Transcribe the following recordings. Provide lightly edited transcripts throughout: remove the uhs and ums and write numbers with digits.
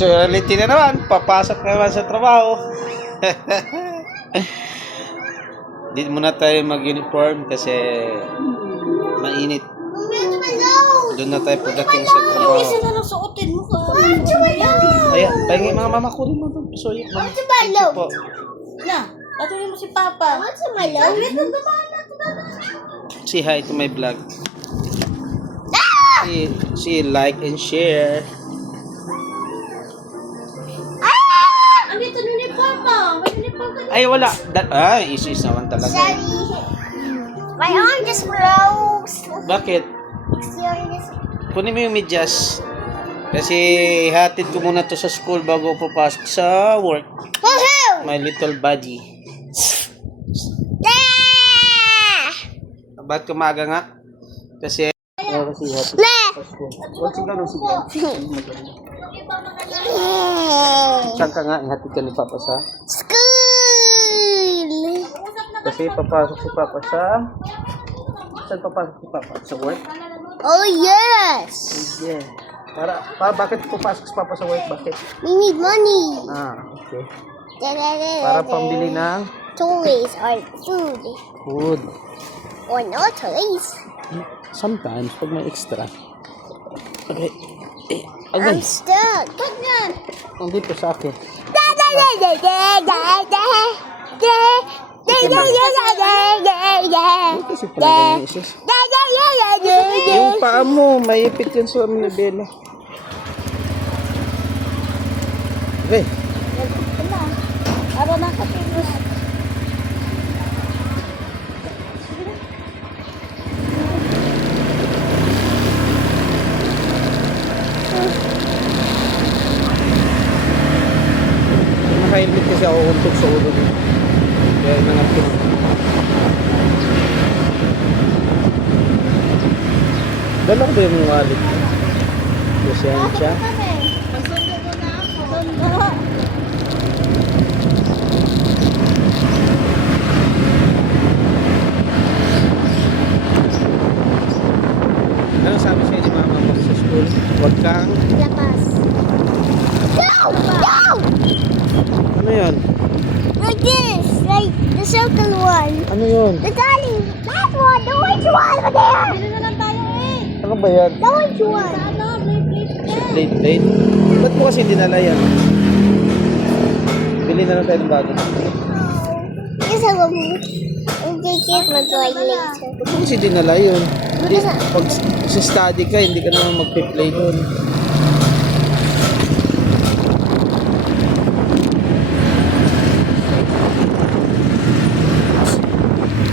punctuality na naman. Papasok na naman sa trabaho. Di muna tayo mag-uniform kasi mainit. Doon na tayo pagdating sa trabaho. Isa na lang suotin mo ka. Ayan, pahingi mga mama ko rin mo. So, yun. Thank you po. Na, patuloy mo si Papa. What's a malo? Say hi to my vlog. See, like and share. Andito na uniform mo. May uniform ka. Ay, wala. Isis naman talaga. My arm just froze. Bakit? Kunin mo yung medyas. Kasi hatid ko muna to sa school bago papasok sa work. My little body. Ba't kumaga nga? Kasi hatid sa school. Saan ka nga? Ihatid ka ni Papa sa? School. Kasi papasok si Papa sa... Saan papasok si Papa? Sa work? Oh yes. Yeah. Bakit papasok si Papa sa work? Bakit? We need money. Okay. Para pambili ng toys or food. food. Or no toys. Sometimes, pag may extra. Okay. I'm stuck. Nandito sa akin. Kasi pala ganyan isis. Yung paa mo, maipit yan sa manibela. Okay. Araw na kapigos. Naka-helmet kasi ako untog sa ulo dito. Kaya nangat ko. Dala ko ba yung wallet? Lisensya. Magsundo ko na ako. Sundo. Ano sabi sa'yo ni mama mo sa school? Huwag kang... Lapas. No! Ano yun? Like this. Like the circle one. Ano yun? The darling. That one. The white one over there. Bili na lang tayo eh. Ano ba yan? The white one. Ano? Blade. Plate. Ba't mo kasi dinala yan? Bili na lang tayo ng bago. Yes, I will. I'm going to get my toy later. Ba't mo kasi dinala yun? Pag sa study ka, hindi ka naman magpi-play doon.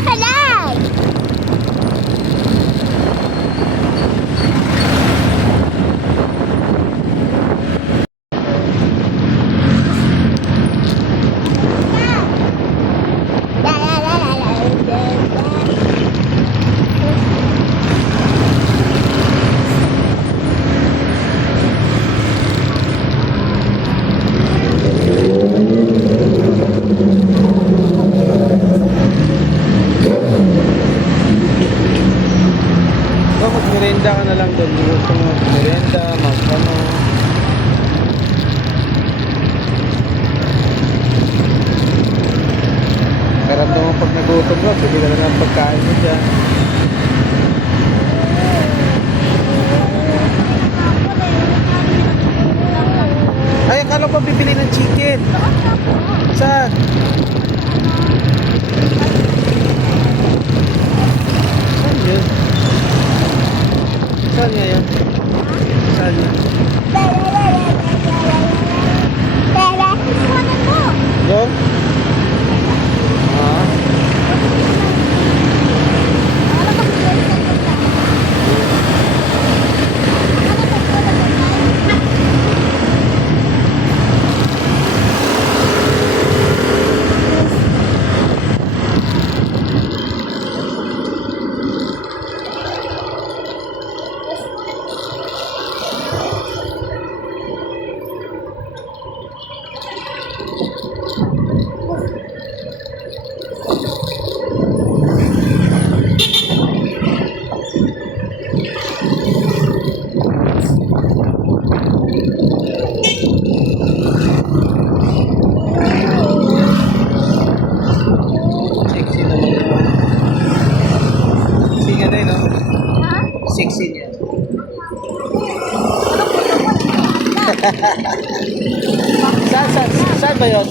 Hello. Mag-merenda ka na lang doon. Gusto mo mag-merenda, mag-ano. Karamdam mo pag nagutom ka, pwede ka na lang pagkain mo dyan. Ay, akala ko bibili ng chicken. Saan? Saan yun? Saan nga yan? Saan yun? Doon? Saan ba yun?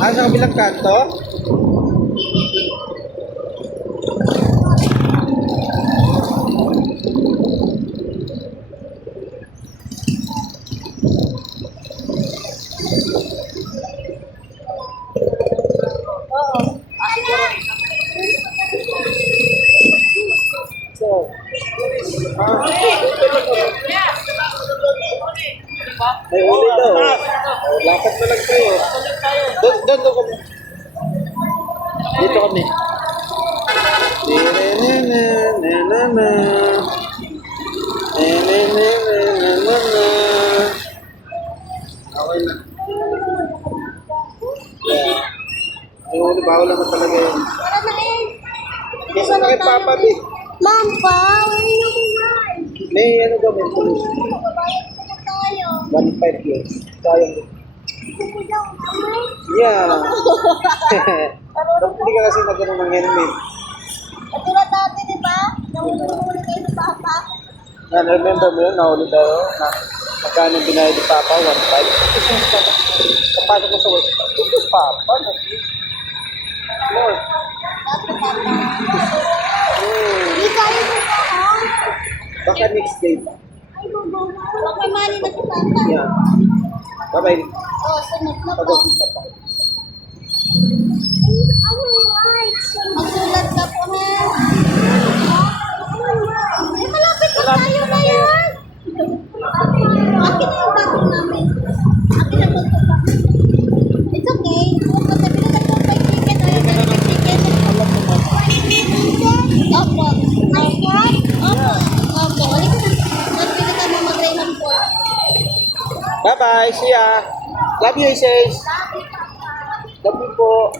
Sa kabilang kanto? May huli daw. Lakad na lang kayo. Doon kami. Dito kami. Okay na. May huli, bawal naman talaga yun. Para na eh. Kasi na kay Papa di. Ma'am pa, wala na kumain. May ano daw, may tulos. Magbabayad ko na tayo. 1.5 years. Sayang. Gusto ko daw, amay. Yeah. Ba't hindi ka kasi nagano ng helmet? Katulad dati, di ba? Nahuli kayo sa papa. Remember mo yun? Nahuli daw na magkano binayad ni Papa? 1.5. Kapag mo sa work, ito Papa. Lord. Dati papa. Hindi kaya mo pa, ha? Baka next day. Ay, babawa. Magpamali na si papa. Yeah. Bye-bye. Oh, sunod na po. Pagod sa Papa. Magsulat ka po, ha? Ay, malapit na tayo na yan. Akin na yung bago namin. Akin na po pa. It's okay. Kung sabi na nag-buy ticket, ayaw na nag-ticket. Opo. Opo? Opo. Opo. Nagpili ka mo mag-Rayhan po. Bye-bye. See ya. Love you, Isis. Love you po.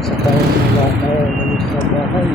sa taon na sa bahay.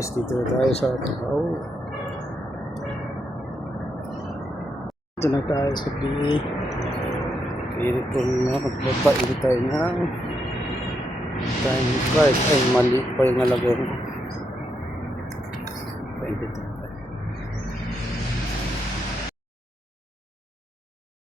Guys, dito na tayo sa Takaw. Dito na tayo sa PE. Pilit ko na magpapaili tayo ng time card. Ay, mali pa yung nalagay ko. 22.